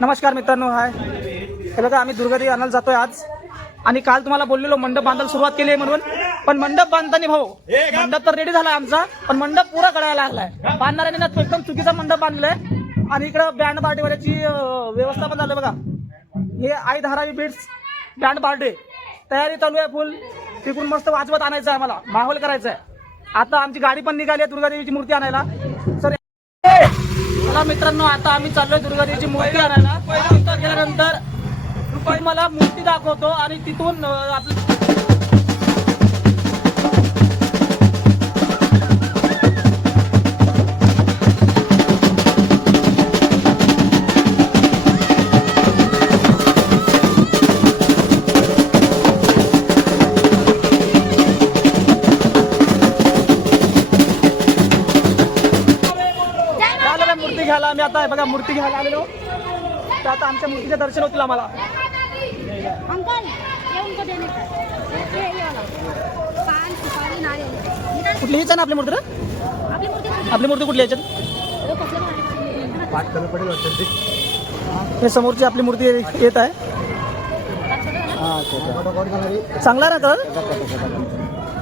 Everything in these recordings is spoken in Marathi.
नमस्कार मित्रांनो, हाय. हे बघा, आम्ही दुर्गादेवी आणायला जातोय आज. आणि काल तुम्हाला बोललेलो मंडप बांधायला सुरुवात केली आहे म्हणून, पण मंडप बांधताना भाऊ मंडप तर रेडी झाला आमचा, पण मंडप पुरा कळायला लागलाय. बांधणाऱ्याने ना एकदम चुकीचा मंडप बांधलाय. आणि इकडे बँड पार्टीवाल्याची व्यवस्था पण झाली बघा. हे आई धारावी बीट्स बँड पार्टी तयारी चालू आहे फुल. तिकडून मस्त वाजवत आणायचं आहे, आम्हाला माहोल करायचा आहे. आता आमची गाडी पण निघाली आहे दुर्गादेवीची मूर्ती आणायला. सर चला मित्रांनो, आता आम्ही चाललोय दुर्गादेवीची मूर्ती आणायला. तिथं गेल्यानंतर मला मूर्ती दाखवतो आणि तिथून आपलं मूर्ती घ्यायला आम्ही आता बघा मूर्ती घ्यायला आलेलो. तर आता आमच्या मूर्तीचे दर्शन होतील आम्हाला. कुठली हीच आहे ना आपली मूर्ती? आपली मूर्ती कुठली याच्यात? हे समोरची आपली मूर्ती येत आहे. चांगला ना तर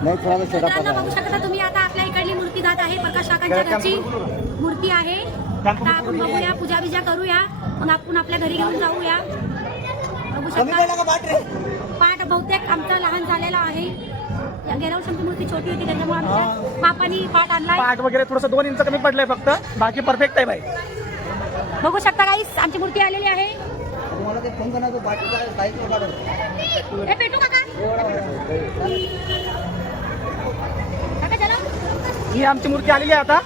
बघू शकता तुम्ही. आता आपल्या इकडली मूर्ती जात आहे प्रकाश काकांच्या घरची मूर्ती आहे. आता आपण बघूया, पूजा बिजा करूया, मग आपण आपल्या घरी घेऊन जाऊया. बघू शकता पाठ बहुतेक आमचा लहान झालेला आहे. गेल्या वर्षी आमची मूर्ती छोटी होती, त्याच्यामुळे आमच्या बापानी पाठ आणलाय. पाठ वगैरे थोडस 2 इंच कमी पडलंय फक्त, बाकी परफेक्ट आहे भाई. बघू शकता गाईस, आमची मूर्ती आलेली आहे. हे पेटू काका ही आमची मूर्ती आलेली आहे आता.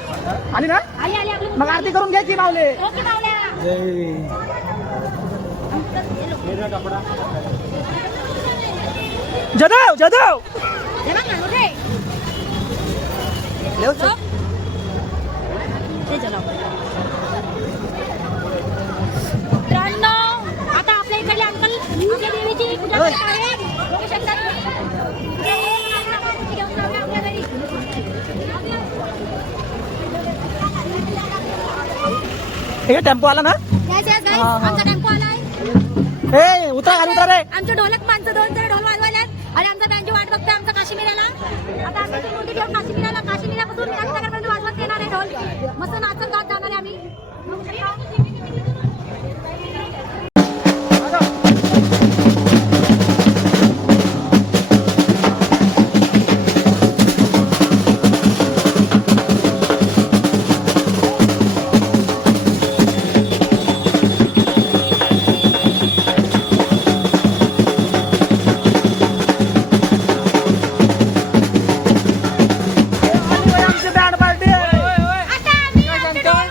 आणि ना आली आली आपली मग आरती करून घ्यायची मावले. ओके मावल्या. जदव जदव हे बघ ना रे. मित्रांनो, आता आपल्या इकडले अंकल आपल्या देवीची पूजा करत आहेत. बघू शकता. घेऊन जाऊया आपल्या घरी. हे टेम्पो आला ना. Yes, yes, guys. आमचा टेम्पो आलाय. हे उतरा खाली उतरा रे. आमचे ढोलक माणसं 2 जण ढोल वाजवायला आणि आमचा बँजो वाट बघतोय आमचा काश्मीराला. आता आम्ही मूर्ती घेऊन काश्मीरापासून राजनगरपर्यंत वाजवत येणार आहे ढोल. मस्त नाचत गात जाणार आहे आम्ही. आमची बँड पार्टी आहे. आता आम्ही आमचे ढोल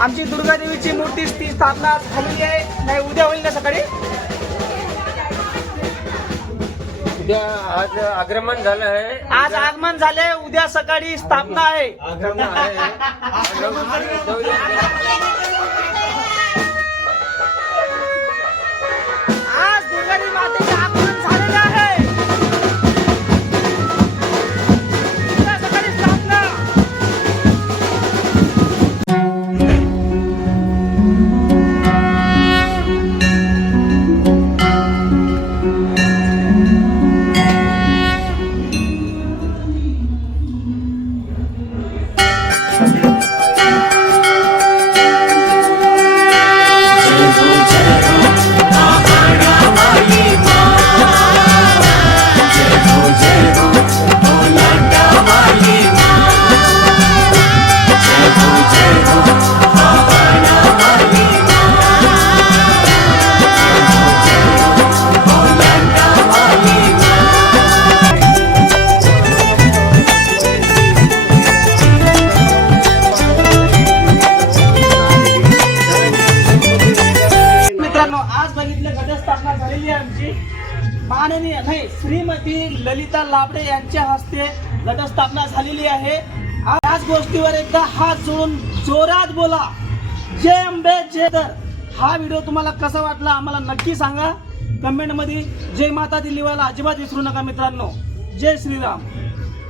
आमची दुर्गा देवीची मूर्ती स्थापना झालेली आहे. नाही, उद्या होईल ना सकाळी? उद्या आज आगमन झालं आहे. आज आगमन झाले, उद्या सकाळी स्थापना आहे. आगमन आहे. आज दुर्गा देवी मातेचे आगमन झालेले आहे. उद्या सकाळी स्थापना. मित्रांनो, आज बघितलं घटस्थापना झालेली आहे आमची. माननीय नाही श्रीमती ललिता लाबडे यांच्या हस्ते घटस्थापना झालेली आहे. याच गोष्टीवर एकदा हात जोडून जोरात बोला, जय अंबे जय. तर हा व्हिडिओ तुम्हाला कसा वाटला आम्हाला नक्की सांगा कमेंट मध्ये. जय माता दी लिहायला अजिबात विसरू नका मित्रांनो. जय श्रीराम.